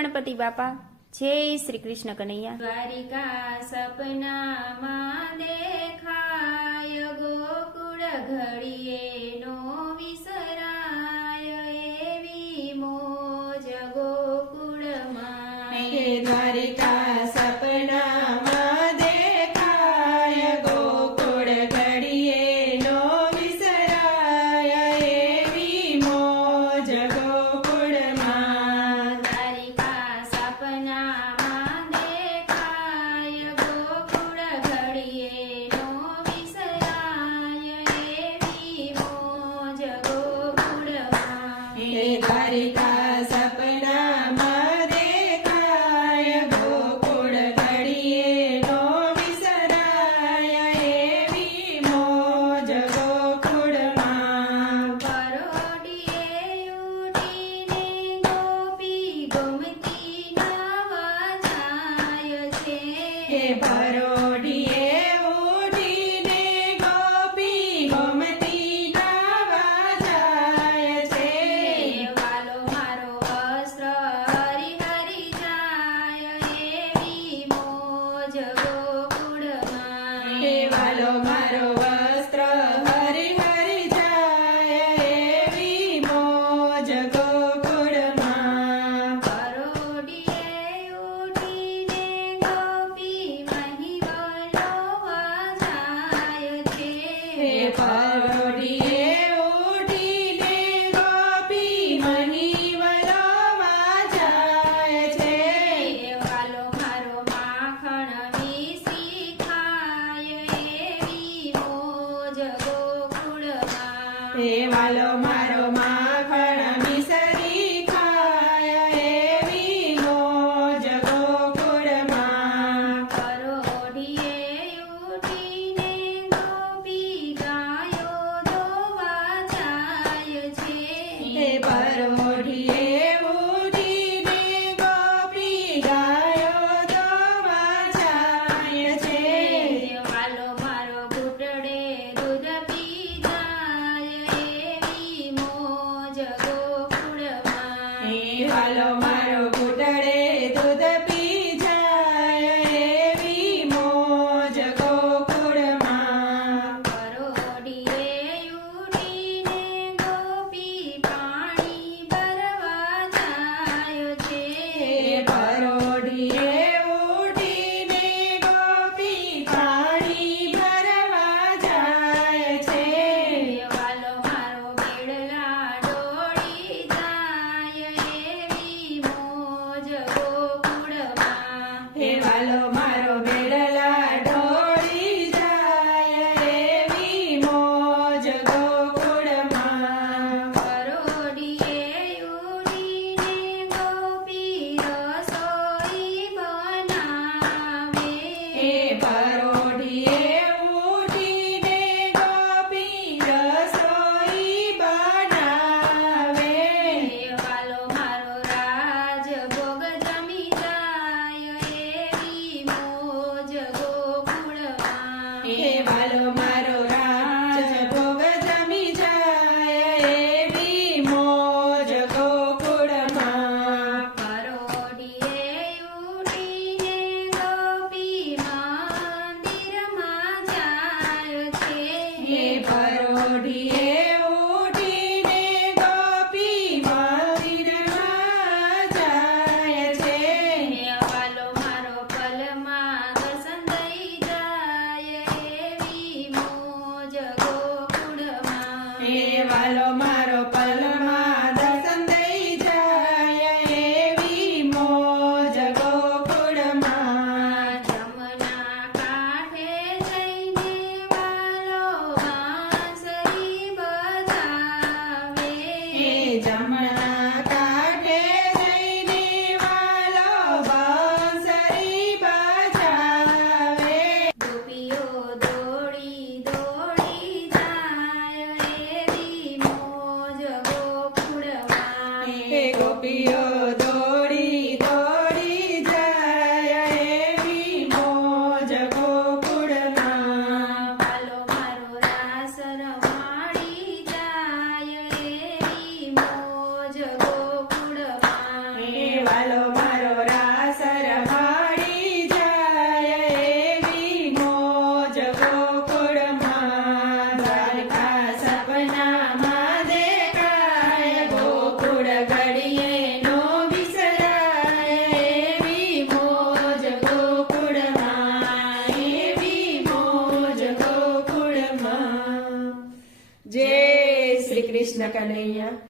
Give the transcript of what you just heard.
ગણપતિ બાપા, જય શ્રી કૃષ્ણ કનૈયા। દ્વારિકા સપનામાં દેખાય, ગોકુળ ઘડીએ નો વિસરાય, એવી મોજ ગોકુળમાં। હે દ્વારિકા સપનામાં દેખાય, ગોકુળ ઘડીએ નો વિસરાય, એવી મોજ ગોકુળમાં। દ્વારિકા સપનામાં દેખાય, ગોકુળ ઘડીએ નો વિસરાય, એવી મોજ ગોકુળમાં। હે દ્વારિકા સપનામાં દેખાય, ગોકુળ ઘડીએ નો વિસરાય, એવી મોજ ગોકુળમાં। પરોઢિયે ઉઠીને ગોપી ગોમતી નાવા જાય છે, હે પરોઢિયે ઉઠીને ગોપી ગોમતી નાવા જાય છે, વાલો મારો વસ્ત્ર હરી હરી જાય, એવી મોજ ગોકુળમાં। હે વાલો મારો વસ્ત્ર હરી હરી જાય, એવી મોજ ગોકુળમાં। પરોઢિયે ઉઠીને ગોપી મહિવલોવા જાય છે, હે પરોઢિયે ઉઠીને ગોપી મહી વલોવા જાય છે, વાલો મારો માખણ વીસી ખાય, એવી મોજ ગોકુળમાં। હે વાલો મારો માખણ મિસરી ખાય, એવી મોજ ગોકુળમાં। પરોઢિયે ઉઠીને ગોપી ગાયો દોવા જાય છે, હે પરોઢિયે ઉઠીને ગોપી ગાયો દોવા જાય છે, વાલો મારો ઘૂંટડે દૂધ પી જાય, એવી મોજ ગોકુળમાં। હે વાલો મારો ઘૂંટડે દૂધ પી જાય, એવી મોજ ગોકુળમાં। પરોઢિયે ઉઠીને ગોપી પાણી ભરવા જાય છે, હે પરોઢિયે ઉઠીને ગોપી પાણી ભરવા જાય છે, વાલો મારો બેડલા ડોળી જાય, એવી મોજ ગોકુળમાં। હે વાલો મારો બેડલા ઢોળી જાય, એવી મોજ ગોકુળમાં। પરોઢિયે ઉઠીને ગોપી રસોઈ બનાવે, હે પરોઢિયે ઉઠીને ગોપી રસોઈ બનાવે, વાલો મારો રાજ ભોગ જમી જાય, એવી મોજ ગોકુળમાં। હે વાલો મારો રાજ ભોગ જમી જાય, એવી મોજ ગોકુળમાં। પરોઢિયે ઉઠીને ગોપી મંદિરમાં જાય છે, હે પરોઢિયે ઉઠીને ગોપી મંદિરમાં જાય છે, વાલો મારો પલમાં દર્શન દઈ જાય, એવી મોજ ગોકુળમાં। હે વાલો મારો પલમાં દર્શન દઈ જાય, એવી મોજ ગોકુળમાં। જમના કાંઠે જઈને વાલો બાંસરી બજાવે, હે જમણા કાંઠે જઈને વાલો બંસરી બજાવે, ગોપીઓ દોડી દોડી જાય, એવી મોજ કૃષ્ણ કનૈયા